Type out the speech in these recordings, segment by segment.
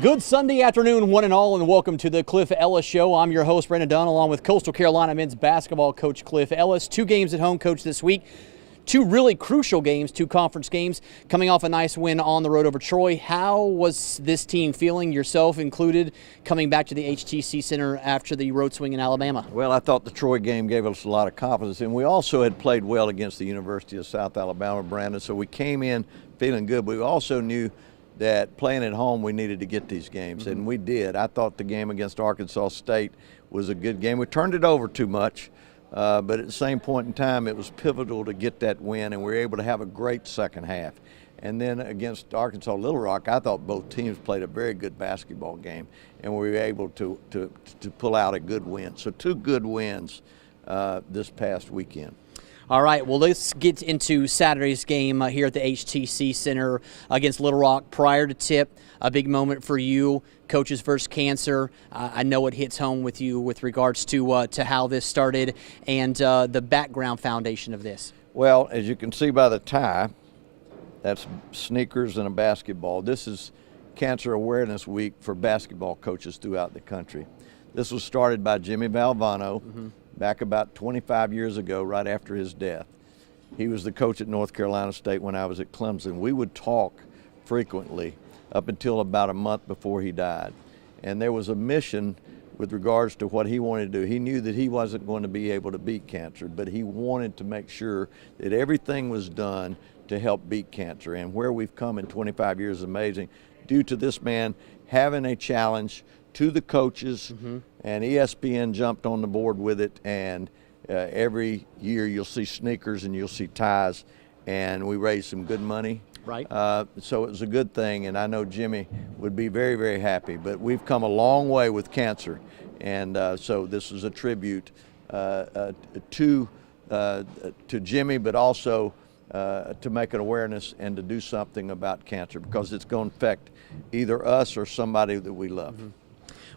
Good Sunday afternoon, one and all, and welcome to the Cliff Ellis Show. I'm your host, Brandon Dunn, along with Coastal Carolina men's basketball coach Cliff Ellis. 2 games at home, coach, this week. 2 really crucial games, 2 conference games, coming off a nice win on the road over Troy. How was this team feeling, yourself included, coming back to the HTC Center after the road swing in Alabama? Well, I thought the Troy game gave us a lot of confidence, and we also had played well against the University of South Alabama, Brandon, so we came in feeling good. But we also knew that playing at home, we needed to get these games, and we did. I thought the game against Arkansas State was a good game. We turned it over too much, but at the same point in time, it was pivotal to get that win, and we were able to have a great second half. And then against Arkansas Little Rock, I thought both teams played a very good basketball game, and we were able to pull out a good win. So 2 good wins this past weekend. All right, well, let's get into Saturday's game here at the HTC Center against Little Rock. Prior to tip, a big moment for you, Coaches versus Cancer. I know it hits home with you with regards to how this started and the background foundation of this. Well, as you can see by the tie, that's sneakers and a basketball. This is Cancer Awareness Week for basketball coaches throughout the country. This was started by Jimmy Valvano. Back about 25 years ago, right after his death. He was the coach at North Carolina State when I was at Clemson. We would talk frequently up until about a month before he died. And there was a mission with regards to what he wanted to do. He knew that he wasn't going to be able to beat cancer, but he wanted to make sure that everything was done to help beat cancer. And where we've come in 25 years is amazing, due to this man having a challenge to the coaches, and ESPN jumped on the board with it, and every year you'll see sneakers and you'll see ties, and we raised some good money. Right. So it was a good thing, and I know Jimmy would be very, very happy. But we've come a long way with cancer, and so this is a tribute to Jimmy, but also to make an awareness and to do something about cancer, because it's going to affect either us or somebody that we love.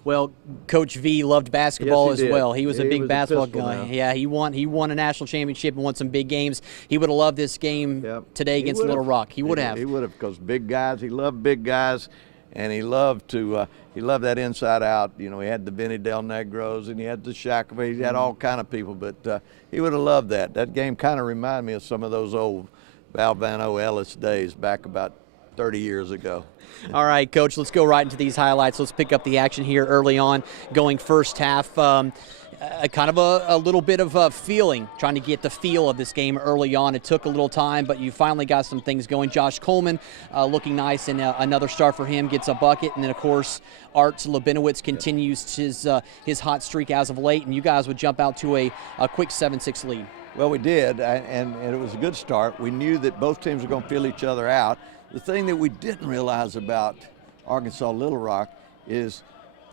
Well, Coach V loved basketball as well. He was a big basketball guy. Now. Yeah, he won a national championship and won some big games. He would have loved this game today against Little Rock. He would have. He would have, because big guys. He loved big guys, and he loved that inside out. You know, he had the Vinny Del Negros, and he had the Shackley. He had all kind of people, but he would have loved that. That game kind of reminded me of some of those old Valvano Ellis days back about 30 years ago. All right, Coach, let's go right into these highlights. Let's pick up the action here early on, going first half. Kind of a little bit of a feeling, trying to get the feel of this game early on. It took a little time, but you finally got some things going. Josh Coleman looking nice, and another start for him, gets a bucket. And then, of course, Art Labinowitz continues his hot streak as of late, and you guys would jump out to a quick 7-6 lead. Well, we did, and it was a good start. We knew that both teams were going to feel each other out. The thing that we didn't realize about Arkansas Little Rock is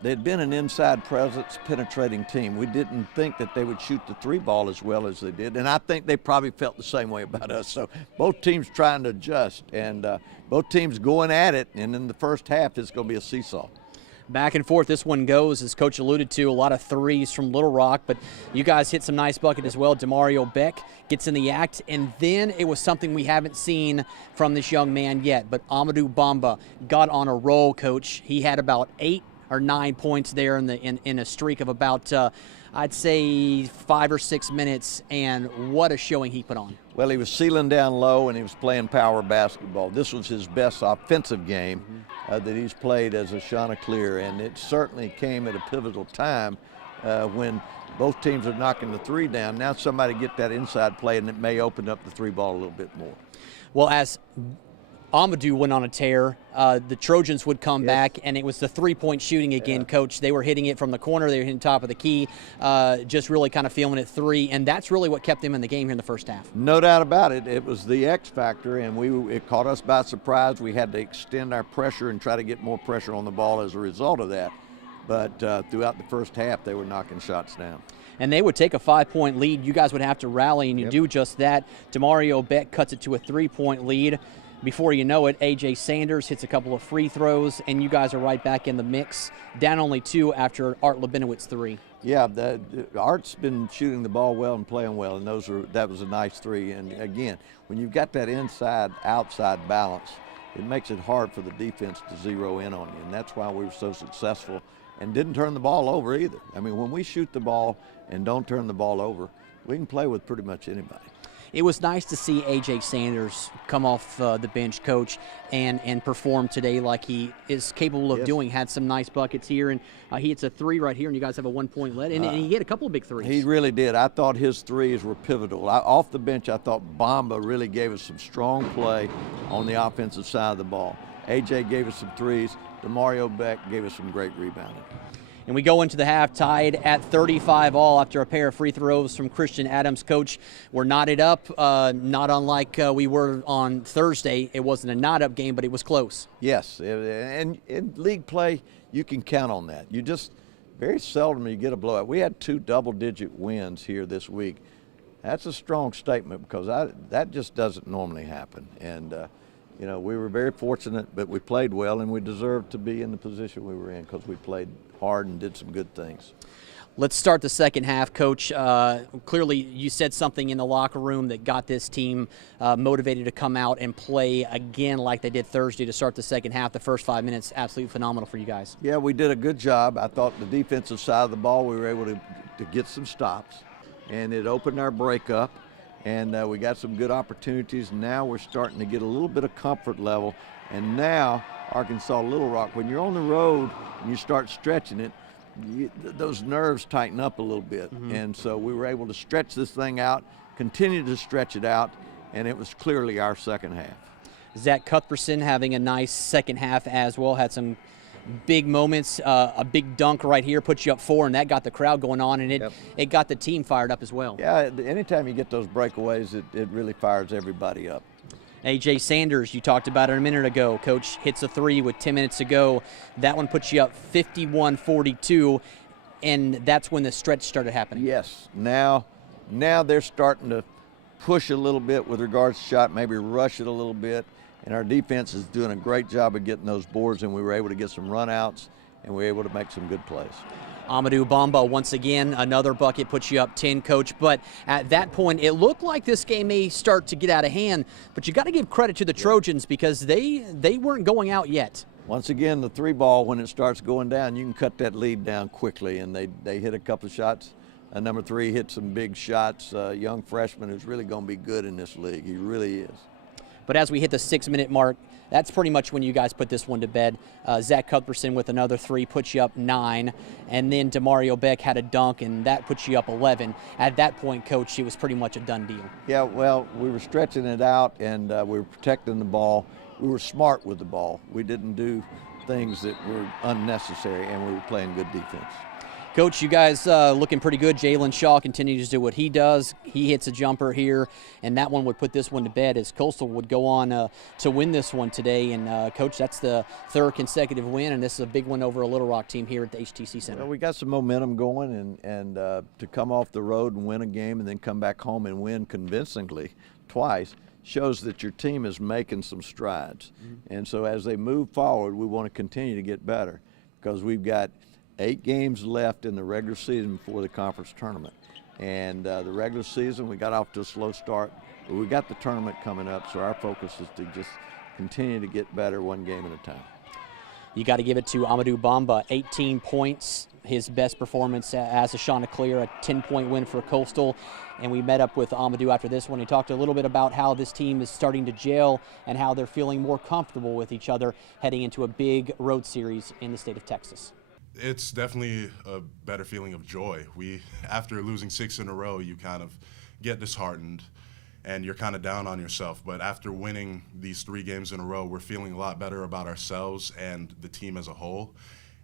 they'd been an inside presence penetrating team. We didn't think that they would shoot the 3 ball as well as they did, and I think they probably felt the same way about us. So both teams trying to adjust, and both teams going at it, and in the first half it's going to be a seesaw. Back and forth this one goes, as Coach alluded to, a lot of threes from Little Rock, but you guys hit some nice bucket as well. Demario Beck gets in the act, and then it was something we haven't seen from this young man yet, but Amadou Bamba got on a roll, Coach. He had about 8 or 9 points there in a streak of about, I'd say 5 or 6 minutes, and what a showing he put on. Well, he was sealing down low, and he was playing power basketball. This was his best offensive game that he's played as a Chanticleer, and it certainly came at a pivotal time when both teams are knocking the 3 down. Now somebody get that inside play, and it may open up the 3 ball a little bit more. Well, as Amadou went on a tear, the Trojans would come back, and it was the 3-point shooting again, Coach. They were hitting it from the corner. They were hitting top of the key, just really kind of feeling it 3, and that's really what kept them in the game here in the first half. No doubt about it. It was the X factor, and it caught us by surprise. We had to extend our pressure and try to get more pressure on the ball as a result of that. But throughout the first half, they were knocking shots down. And they would take a 5-point lead. You guys would have to rally, and you do just that. Demario Beck cuts it to a 3-point lead. Before you know it, A.J. Sanders hits a couple of free throws, and you guys are right back in the mix, down only 2 after Art Labinowitz 3. Yeah, Art's been shooting the ball well and playing well, and that was a nice 3. And again, when you've got that inside-outside balance, it makes it hard for the defense to zero in on you, and that's why we were so successful and didn't turn the ball over either. I mean, when we shoot the ball and don't turn the ball over, we can play with pretty much anybody. It was nice to see A.J. Sanders come off the bench, Coach, and perform today like he is capable of doing. Had some nice buckets here, and he hits a three right here, and you guys have a 1 point lead, and he hit a couple of big threes. He really did. I thought his threes were pivotal. Off the bench, I thought Bamba really gave us some strong play on the offensive side of the ball. A.J. gave us some threes. Demario Beck gave us some great rebounding. And we go into the half tied at 35 all after a pair of free throws from Christian Adams. Coach, we're knotted up, not unlike we were on Thursday. It wasn't a knot-up game, but it was close. Yes, and in league play, you can count on that. You just, very seldom you get a blowout. We had 2 double-digit wins here this week. That's a strong statement because that just doesn't normally happen. And, you know, we were very fortunate, but we played well, and we deserved to be in the position we were in because we played hard and did some good things. Let's start the second half, Coach. Clearly, you said something in the locker room that got this team motivated to come out and play again like they did Thursday to start the second half. The first 5 minutes, absolutely phenomenal for you guys. Yeah, we did a good job. I thought the defensive side of the ball, we were able to get some stops, and it opened our break up, and we got some good opportunities. Now we're starting to get a little bit of comfort level, and now Arkansas Little Rock, when you're on the road and you start stretching it, those nerves tighten up a little bit. And so we were able to stretch this thing out, continue to stretch it out, and it was clearly our second half. Zach Cuthbertson having a nice second half as well, had some big moments. A big dunk right here puts you up 4, and that got the crowd going on, and it got the team fired up as well. Yeah, anytime you get those breakaways, it really fires everybody up. A.J. Sanders, you talked about it a minute ago. Coach hits a 3 with 10 minutes to go. That one puts you up 51-42, and that's when the stretch started happening. Yes. Now they're starting to push a little bit with regards to shot, maybe rush it a little bit, and our defense is doing a great job of getting those boards, and we were able to get some run-outs, and we were able to make some good plays. Amadou Bamba, once again, another bucket puts you up 10, Coach. But at that point, it looked like this game may start to get out of hand. But you got to give credit to the Trojans because they weren't going out yet. Once again, the 3 ball, when it starts going down, you can cut that lead down quickly. And they hit a couple of shots. Number 3 hit some big shots. Young freshman who's really going to be good in this league. He really is. But as we hit the 6-minute mark, that's pretty much when you guys put this one to bed. Zach Cuthbertson with another 3 puts you up 9, and then Demario Beck had a dunk, and that puts you up 11. At that point, Coach, it was pretty much a done deal. Yeah, well, we were stretching it out, and we were protecting the ball. We were smart with the ball. We didn't do things that were unnecessary, and we were playing good defense. Coach, you guys looking pretty good. Jalen Shaw continues to do what he does. He hits a jumper here, and that one would put this one to bed as Coastal would go on to win this one today. And, Coach, that's the 3rd consecutive win, and this is a big one over a Little Rock team here at the HTC Center. Well, we got some momentum going, and to come off the road and win a game and then come back home and win convincingly twice shows that your team is making some strides. And so as they move forward, we want to continue to get better because we've got 8 games left in the regular season before the conference tournament. And the regular season, we got off to a slow start, but we got the tournament coming up, so our focus is to just continue to get better one game at a time. You got to give it to Amadou Bamba, 18 points, his best performance as a Chanticleer, a 10-point win for Coastal. And we met up with Amadou after this one. He talked a little bit about how this team is starting to gel and how they're feeling more comfortable with each other heading into a big road series in the state of Texas. It's definitely a better feeling of joy. After losing 6 in a row, you kind of get disheartened and you're kind of down on yourself. But after winning these 3 games in a row, we're feeling a lot better about ourselves and the team as a whole.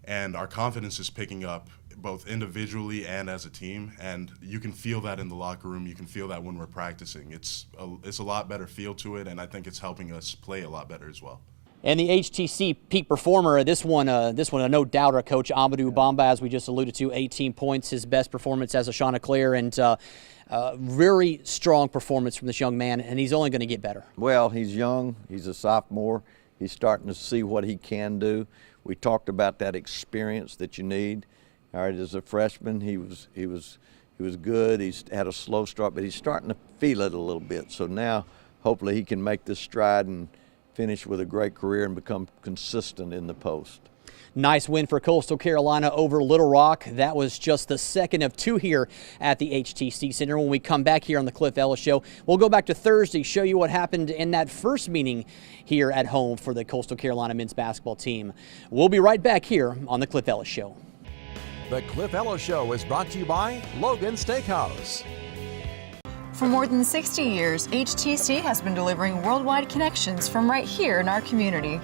And our confidence is picking up both individually and as a team. And you can feel that in the locker room. You can feel that when we're practicing. It's a lot better feel to it, and I think it's helping us play a lot better as well. And the HTC peak performer, this one a no-doubter, Coach Amadou Bamba, as we just alluded to, 18 points, his best performance as a Chanticleer, and very strong performance from this young man, and he's only going to get better. Well, he's young, he's a sophomore, he's starting to see what he can do. We talked about that experience that you need. All right, as a freshman, he was good. He's had a slow start, but he's starting to feel it a little bit. So now, hopefully, he can make this stride and finish with a great career and become consistent in the post. Nice win for Coastal Carolina over Little Rock. That was just the second of two here at the HTC Center. When we come back here on the Cliff Ellis Show, we'll go back to Thursday, show you what happened in that first meeting here at home for the Coastal Carolina men's basketball team. We'll be right back here on the Cliff Ellis Show. The Cliff Ellis Show is brought to you by Logan Steakhouse. For more than 60 years, HTC has been delivering worldwide connections from right here in our community.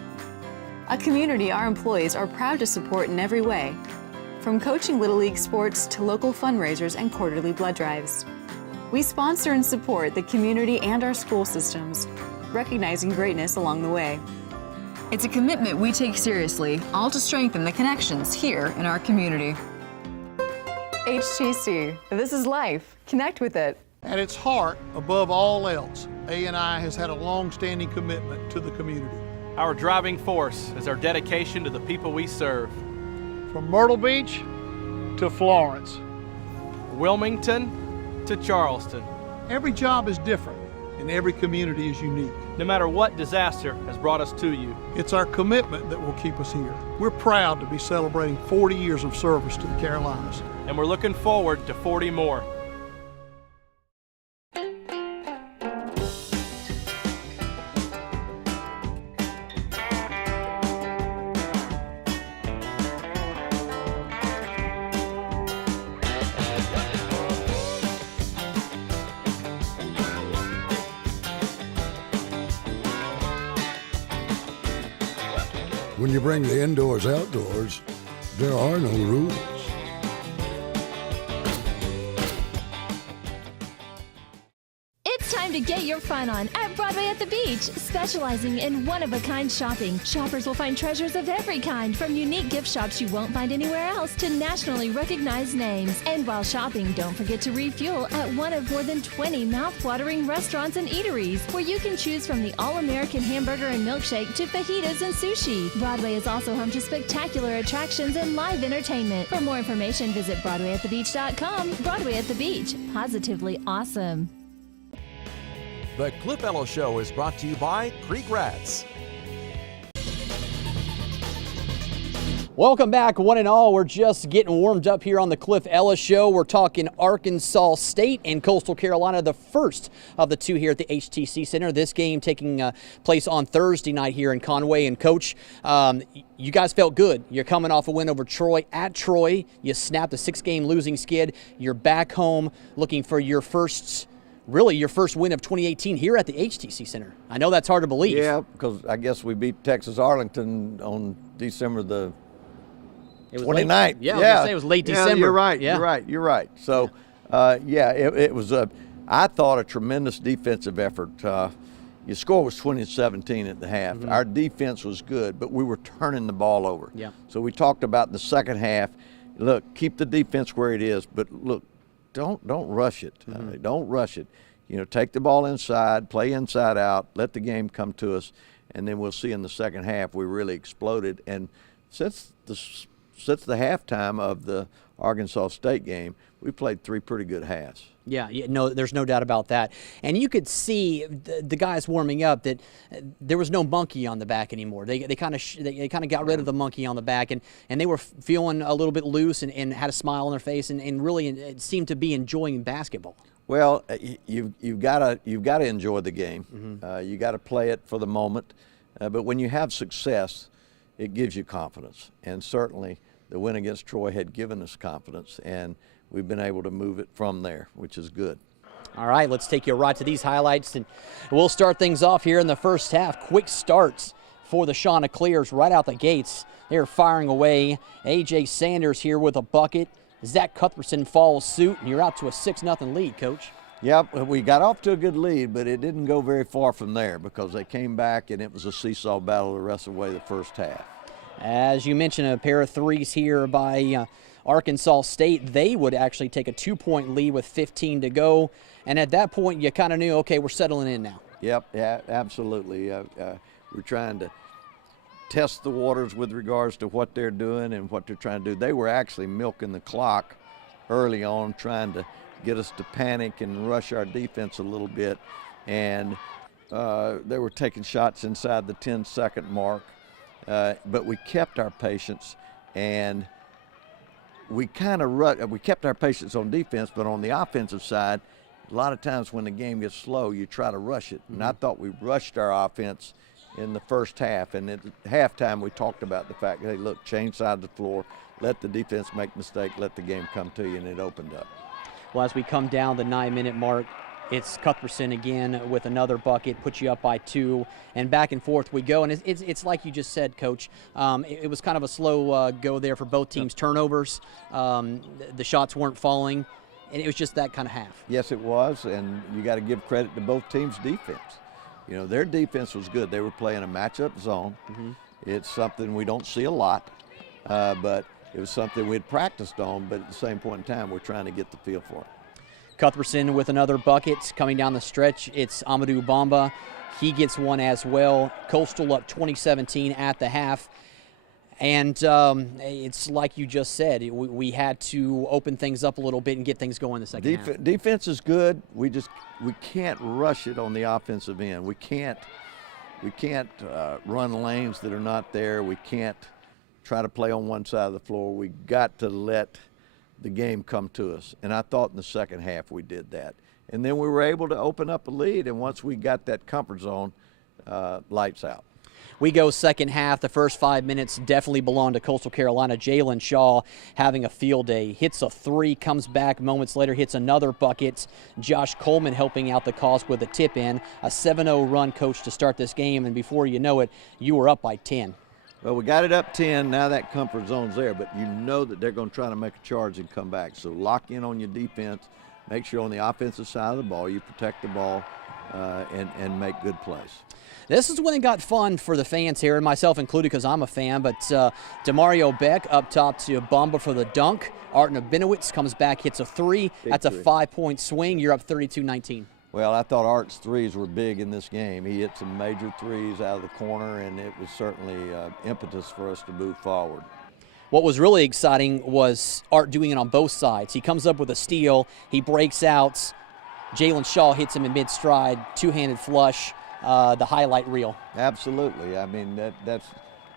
A community our employees are proud to support in every way, from coaching Little League sports to local fundraisers and quarterly blood drives. We sponsor and support the community and our school systems, recognizing greatness along the way. It's a commitment we take seriously, all to strengthen the connections here in our community. HTC, this is life. Connect with it. At its heart, above all else, A&I has had a long-standing commitment to the community. Our driving force is our dedication to the people we serve. From Myrtle Beach to Florence. Wilmington to Charleston. Every job is different, and every community is unique. No matter what disaster has brought us to you. It's our commitment that will keep us here. We're proud to be celebrating 40 years of service to the Carolinas. And we're looking forward to 40 more. When you bring the indoors outdoors, there are no rules. It's time to get your fun on at Broadway at the Beach. Specializing in one-of-a-kind shopping, shoppers will find treasures of every kind, from unique gift shops you won't find anywhere else to nationally recognized names. And while shopping, don't forget to refuel at one of more than 20 mouth-watering restaurants and eateries, where you can choose from the all-American hamburger and milkshake to fajitas and sushi. Broadway is also home to spectacular attractions and live entertainment. For more information, visit BroadwayAtTheBeach.com. Broadway at the Beach. Positively awesome. The Cliff Ellis Show is brought to you by Creek Rats. Welcome back, one and all. We're just getting warmed up here on the Cliff Ellis Show. We're talking Arkansas State and Coastal Carolina, the first of the two here at the HTC Center. This game taking place on Thursday night here in Conway. And Coach, you guys felt good. You're coming off a win over Troy at Troy. You snapped a 6-game losing skid. You're back home looking for your first win of 2018 here at the HTC Center. I know that's hard to believe. Yeah, because I guess we beat Texas Arlington on December the 29th. Yeah, I was gonna say it was late December. You're right. Yeah. You're right. So, it was I thought a tremendous defensive effort. Your score was 20-17 at the half. Mm-hmm. Our defense was good, but we were turning the ball over. Yeah. So we talked about the second half. Look, keep the defense where it is, but look, don't rush it. Mm-hmm. Don't rush it. You know, take the ball inside, play inside out, let the game come to us, and then we'll see in the second half we really exploded. And since the halftime of the Arkansas State game, we played 3 pretty good halves. Yeah, no, there's no doubt about that. And you could see the guys warming up that there was no monkey on the back anymore. They kind of got rid of the monkey on the back, and they were feeling a little bit loose and had a smile on their face and really seemed to be enjoying basketball. Well, you've got to enjoy the game. Mm-hmm. You got to play it for the moment. But when you have success, it gives you confidence. And certainly the win against Troy had given us confidence, and we've been able to move it from there, which is good. All right, let's take you right to these highlights, and we'll start things off here in the first half. Quick starts for the Chanticleers right out the gates. They're firing away. A.J. Sanders here with a bucket. Zach Cuthbertson follows suit, and you're out to a 6-0 lead, Coach. Yep, we got off to a good lead, but it didn't go very far from there because they came back, and it was a seesaw battle the rest of the way the first half. As you mentioned, a pair of threes here by Arkansas State. They would actually take a 2-point lead with 15 to go. And at that point, you kind of knew, okay, we're settling in now. Yep, yeah, absolutely. We're trying to test the waters with regards to what they're doing and what they're trying to do. They were actually milking the clock early on, trying to get us to panic and rush our defense a little bit. And They were taking shots inside the 10-second mark, but we kept our patience, and we kept our patience on defense, but on the offensive side, a lot of times when the game gets slow, you try to rush it. And I thought we rushed our offense in the first half, and at halftime we talked about the fact, hey, look, change side of the floor, let the defense make mistakes, let the game come to you, and it opened up. Well, as we come down the 9-minute mark, it's Cuthbertson again with another bucket, puts you up by 2, and back and forth we go. And it's like you just said, Coach. It was kind of a slow go there for both teams. Turnovers, the shots weren't falling, and it was just that kind of half. Yes, it was, and you got to give credit to both teams' defense. You know, their defense was good. They were playing a matchup zone. It's something we don't see a lot, but it was something we'd practiced on, but at the same point in time, we're trying to get the feel for it. Cuthbertson with another bucket coming down the stretch. It's Amadou Bamba. He gets one as well. Coastal up 20-17 at the half. And it's like you just said, we had to open things up a little bit and get things going in the second half. Defense is good. We can't rush it on the offensive end. We can't run lanes that are not there. We can't try to play on one side of the floor. We got to let the game come to us. And I thought in the second half we did that. And then we were able to open up a lead, and once we got that comfort zone, lights out. We go second half. The first 5 minutes definitely belong to Coastal Carolina. Jalen Shaw having a field day. Hits a 3, comes back moments later, hits another bucket. Josh Coleman helping out the cause with a tip in. A 7-0 run, Coach, to start this game, and before you know it, you were up by 10. Well, we got it up 10. Now that comfort zone's there, but you know that they're going to try to make a charge and come back. So lock in on your defense. Make sure on the offensive side of the ball you protect the ball and make good plays. This is when it got fun for the fans here, and myself included because I'm a fan, but Demario Beck up top to Bamba for the dunk. Arten Abinowitz comes back, hits a 3. That's a 5-point swing. You're up 32-19. Well, I thought Art's threes were big in this game. He hit some major threes out of the corner, and it was certainly impetus for us to move forward. What was really exciting was Art doing it on both sides. He comes up with a steal. He breaks out. Jalen Shaw hits him in mid-stride, two-handed flush. The highlight reel. Absolutely. I mean, that's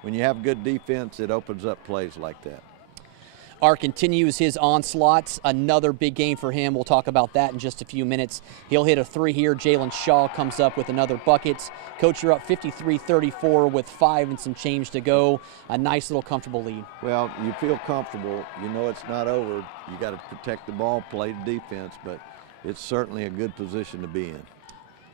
when you have good defense, it opens up plays like that. Art continues his onslaughts. Another big game for him. We'll talk about that in just a few minutes. He'll hit a 3 here. Jalen Shaw comes up with another bucket. Coach, you're up 53-34 with 5 and some change to go. A nice little comfortable lead. Well, you feel comfortable. You know it's not over. You got to protect the ball, play defense, but it's certainly a good position to be in.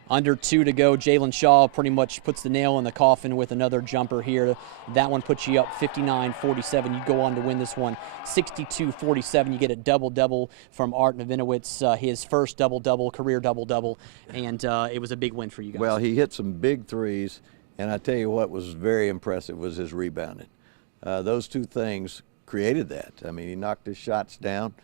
Under 2 to go. Jalen Shaw pretty much puts the nail in the coffin with another jumper here. That one puts you up 59-47. You go on to win this one 62-47. You get a double-double from Arten Abinowitz, his first double-double, career double-double, and it was a big win for you guys. Well, he hit some big threes, and I tell you what was very impressive was his rebounding. Those two things created that. I mean, he knocked his shots down,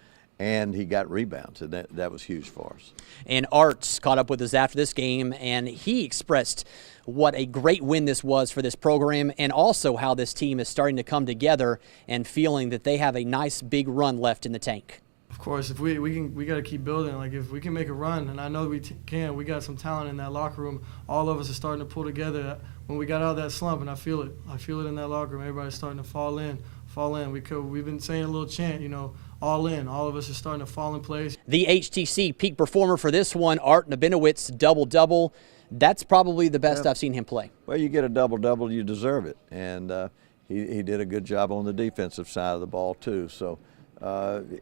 and he got rebounds, and that was huge for us. And Arts caught up with us after this game, and he expressed what a great win this was for this program, and also how this team is starting to come together and feeling that they have a nice big run left in the tank. Of course, if we got to keep building. Like, if we can make a run, and I know we can, we got some talent in that locker room. All of us are starting to pull together. When we got out of that slump, and I feel it in that locker room. Everybody's starting to fall in. We've been saying a little chant, you know, all in. All of us are starting to fall in place. The HTC peak performer for this one, Arten Abinowitz, double-double. That's probably the best I've seen him play. Well, you get a double-double, you deserve it. And he did a good job on the defensive side of the ball, too. So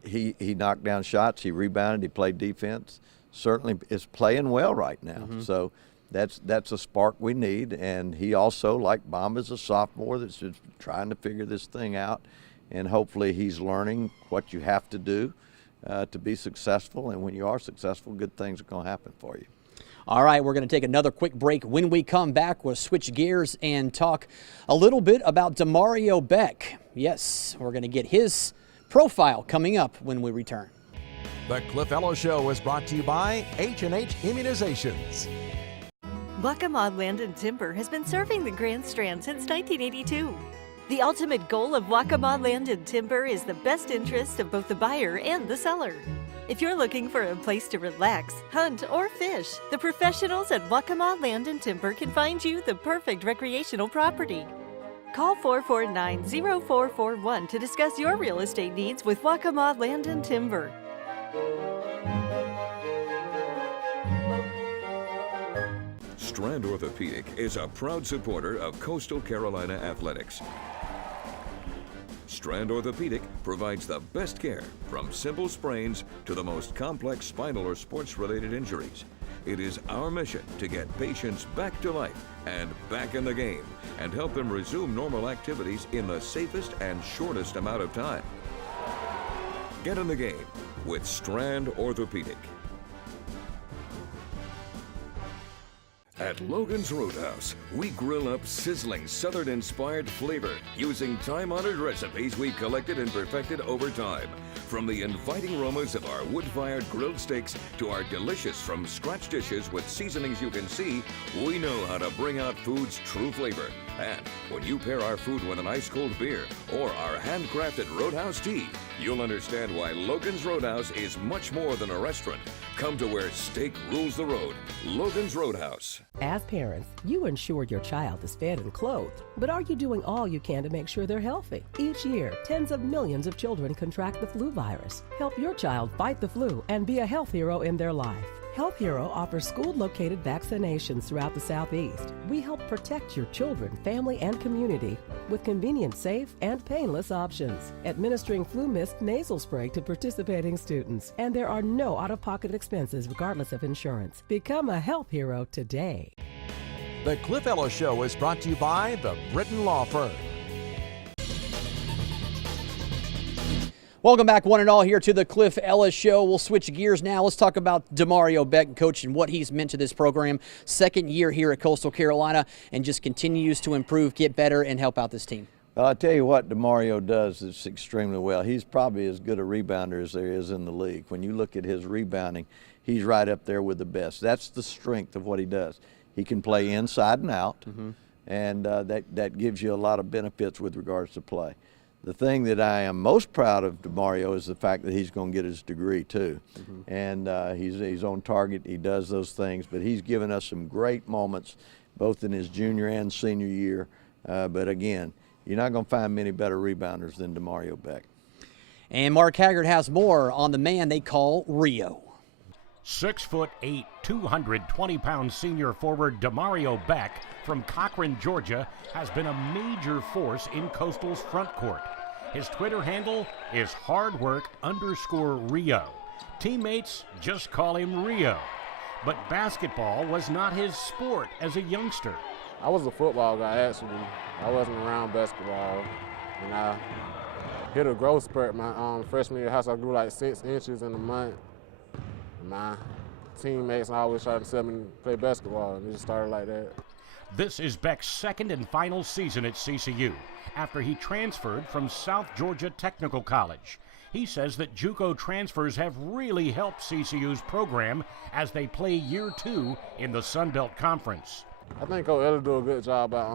he knocked down shots, he rebounded, he played defense. Certainly is playing well right now. So that's a spark we need. And he also, like Bomba's a sophomore that's just trying to figure this thing out. And hopefully he's learning what you have to do to be successful. And when you are successful, good things are going to happen for you. All right, we're going to take another quick break. When we come back, we'll switch gears and talk a little bit about Demario Beck. Yes, we're going to get his profile coming up when we return. The Cliff Ellis Show is brought to you by H&H Immunizations. Buckham Land and Timber has been serving the Grand Strand since 1982. The ultimate goal of Waccamaw Land and Timber is the best interest of both the buyer and the seller. If you're looking for a place to relax, hunt, or fish, the professionals at Waccamaw Land and Timber can find you the perfect recreational property. Call 449-0441 to discuss your real estate needs with Waccamaw Land and Timber. Strand Orthopedic is a proud supporter of Coastal Carolina athletics. Strand Orthopedic provides the best care from simple sprains to the most complex spinal or sports-related injuries. It is our mission to get patients back to life and back in the game and help them resume normal activities in the safest and shortest amount of time. Get in the game with Strand Orthopedic. At Logan's Roadhouse, we grill up sizzling Southern-inspired flavor using time-honored recipes we've collected and perfected over time. From the inviting aromas of our wood-fired grilled steaks to our delicious from-scratch dishes with seasonings you can see, we know how to bring out food's true flavor. And when you pair our food with an ice-cold beer or our handcrafted Roadhouse tea, you'll understand why Logan's Roadhouse is much more than a restaurant. Come to where steak rules the road. Logan's Roadhouse. As parents, you ensure your child is fed and clothed, but are you doing all you can to make sure they're healthy? Each year, tens of millions of children contract the flu virus. Help your child fight the flu and be a health hero in their life. Health Hero offers school-located vaccinations throughout the Southeast. We help protect your children, family, and community with convenient, safe, and painless options. Administering flu mist nasal spray to participating students. And there are no out-of-pocket expenses regardless of insurance. Become a Health Hero today. The Cliff Ellis Show is brought to you by the Britton Law Firm. Welcome back, one and all, here to the Cliff Ellis Show. We'll switch gears now. Let's talk about Demario Beck, coach, and what he's meant to this program. Second year here at Coastal Carolina, and just continues to improve, get better, and help out this team. Well, I'll tell you what Demario does is extremely well. He's probably as good a rebounder as there is in the league. When you look at his rebounding, he's right up there with the best. That's the strength of what he does. He can play inside and out, and that gives you a lot of benefits with regards to play. The thing that I am most proud of Demario is the fact that he's going to get his degree too. And he's on target, he does those things, but he's given us some great moments both in his junior and senior year. But again, you're not going to find many better rebounders than Demario Beck. And Mark Haggard has more on the man they call Rio. 6'8", 220-pound senior forward Demario Beck from Cochran, Georgia, has been a major force in Coastal's front court. His Twitter handle is hardwork_Rio. Teammates just call him Rio. But basketball was not his sport as a youngster. I was a football guy, actually. I wasn't around basketball. And I hit a growth spurt my freshman year. I grew like 6 inches in a month. My teammates always tried to send me to play basketball, and it just started like that. This is Beck's second and final season at CCU after he transferred from South Georgia Technical College. He says that JUCO transfers have really helped CCU's program as they play year 2 in the Sun Belt Conference. I think Coach Ellis do a good job at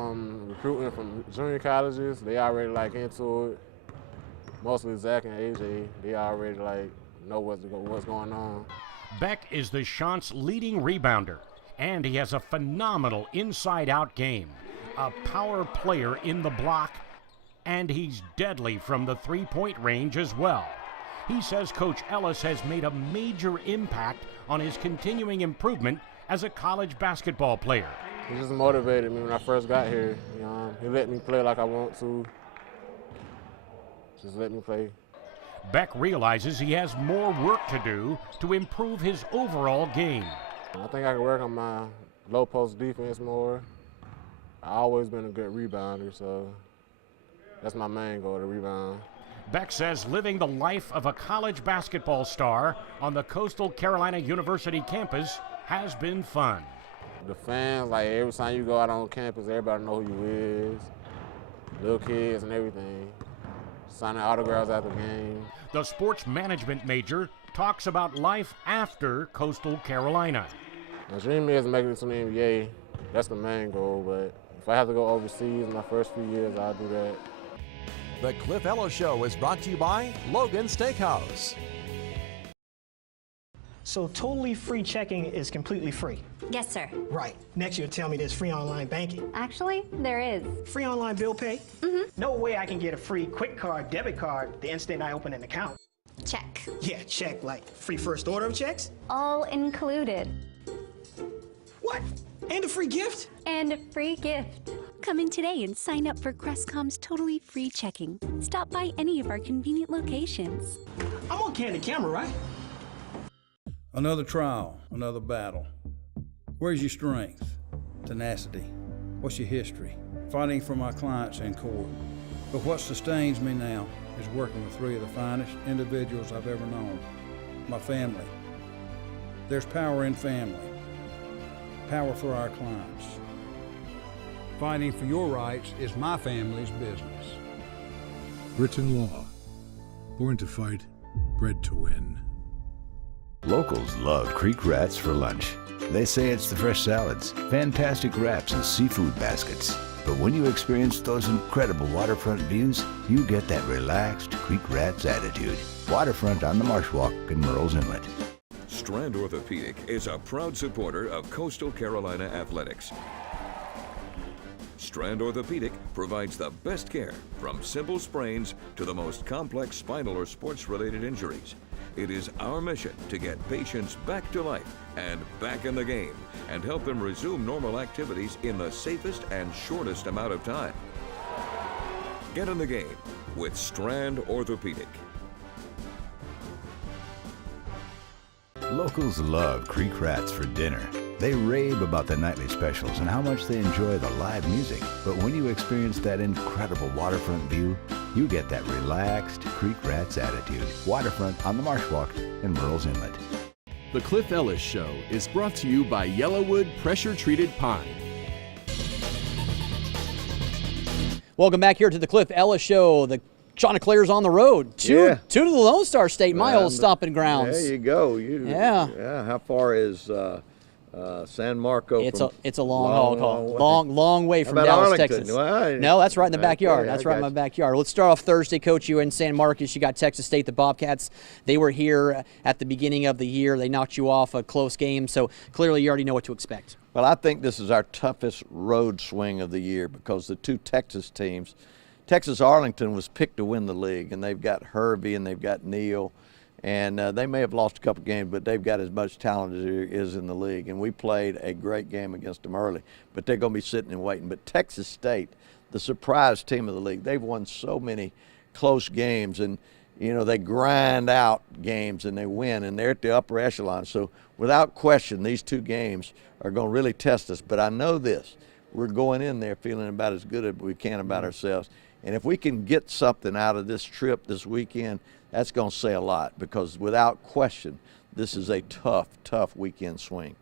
recruiting from junior colleges. They already into it. Mostly Zach and AJ, they already know what's going on. Beck is the Chant's leading rebounder, and he has a phenomenal inside-out game, a power player in the block, and he's deadly from the three-point range as well. He says Coach Ellis has made a major impact on his continuing improvement as a college basketball player. He just motivated me when I first got here. He let me play like I want to. Just let me play. Beck realizes he has more work to do to improve his overall game. I think I can work on my low post defense more. I've always been a good rebounder, so that's my main goal, to rebound. Beck says living the life of a college basketball star on the Coastal Carolina University campus has been fun. The fans, every time you go out on campus, everybody know who you is. Little kids and everything. Signing autographs at the game. The sports management major talks about life after Coastal Carolina. My dream is to make it to the NBA. That's the main goal, but if I have to go overseas in my first few years, I'll do that. The Cliff Ellis Show is brought to you by Logan Steakhouse. So totally free checking is completely free? Yes, sir. Right. Next you'll tell me there's free online banking. Actually, there is. Free online bill pay? Mm-hmm. No way I can get a free quick card, debit card the instant I open an account. Check. Yeah, check, like free first order of checks? All included. What? And a free gift? And a free gift. Come in today and sign up for Crestcom's totally free checking. Stop by any of our convenient locations. I'm on candid camera, right? Another trial, another battle. Where's your strength? Tenacity. What's your history? Fighting for my clients in court. But what sustains me now is working with three of the finest individuals I've ever known. My family. There's power in family. Power for our clients. Fighting for your rights is my family's business. Britain Law. Born to fight, bred to win. Locals love Creek Rats for lunch. They say it's the fresh salads, fantastic wraps, and seafood baskets. But when you experience those incredible waterfront views, you get that relaxed Creek Rats attitude. Waterfront on the Marsh Walk in Murrells Inlet. Strand Orthopedic is a proud supporter of Coastal Carolina athletics. Strand Orthopedic provides the best care from simple sprains to the most complex spinal or sports-related injuries. It is our mission to get patients back to life and back in the game and help them resume normal activities in the safest and shortest amount of time. Get in the game with Strand Orthopedic. Locals love Creek Rats for dinner. They rave about the nightly specials and how much they enjoy the live music. But when you experience that incredible waterfront view, you get that relaxed Creek Rats attitude. Waterfront on the Marsh Walk in Murrells Inlet. The Cliff Ellis Show is brought to you by Yellowwood Pressure Treated Pine. Welcome back here to the Cliff Ellis Show. The Chanticleers on the road. Two to the Lone Star State, my old stomping grounds. There you go. Yeah. How far is San Marco? It's a long haul. Long way from Dallas, Arlington? Texas. Well, no, that's right in the backyard. Okay, That's right in my backyard. Let's start off Thursday, Coach. You in San Marcos. You got Texas State, the Bobcats. They were here at the beginning of the year. They knocked you off a close game, so clearly you already know what to expect. Well, I think this is our toughest road swing of the year because the two Texas teams, Texas Arlington was picked to win the league, and they've got Hervey and they've got Neal, and they may have lost a couple games, but they've got as much talent as there is in the league. And we played a great game against them early, but they're going to be sitting and waiting. But Texas State, the surprise team of the league, they've won so many close games, and you know they grind out games and they win, and they're at the upper echelon. So without question, these two games are going to really test us. But I know this: we're going in there feeling about as good as we can about ourselves. And if we can get something out of this trip this weekend, that's going to say a lot, because without question, this is a tough weekend swing.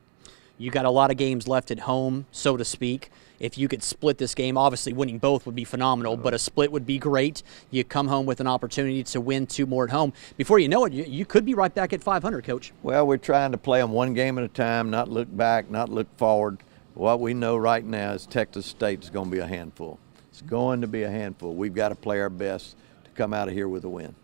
You got a lot of games left at home, so to speak. If you could split this game, obviously winning both would be phenomenal, but a split would be great. You come home with an opportunity to win two more at home. Before you know it, you could be right back at 500, Coach. Well, we're trying to play them one game at a time, not look back, not look forward. What we know right now is Texas State is going to be a handful. It's going to be a handful. We've got to play our best to come out of here with a win.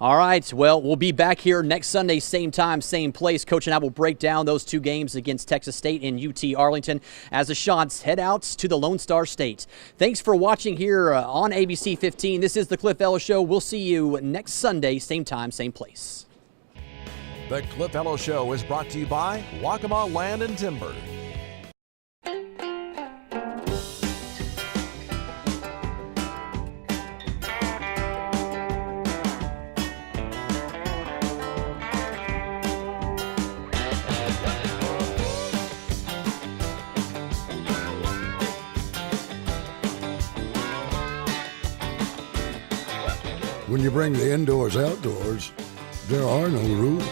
All right, well, we'll be back here next Sunday, same time, same place. Coach and I will break down those two games against Texas State and UT Arlington as the Shots head out to the Lone Star State. Thanks for watching here on ABC 15. This is the Cliff Ellis Show. We'll see you next Sunday, same time, same place. The Cliff Ellis Show is brought to you by Waccamaw Land and Timber. When you bring the indoors outdoors, there are no rules.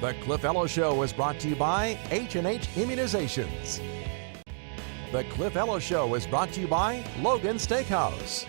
The Cliff Ellis Show is brought to you by H&H Immunizations. The Cliff Ellis Show is brought to you by Logan Steakhouse.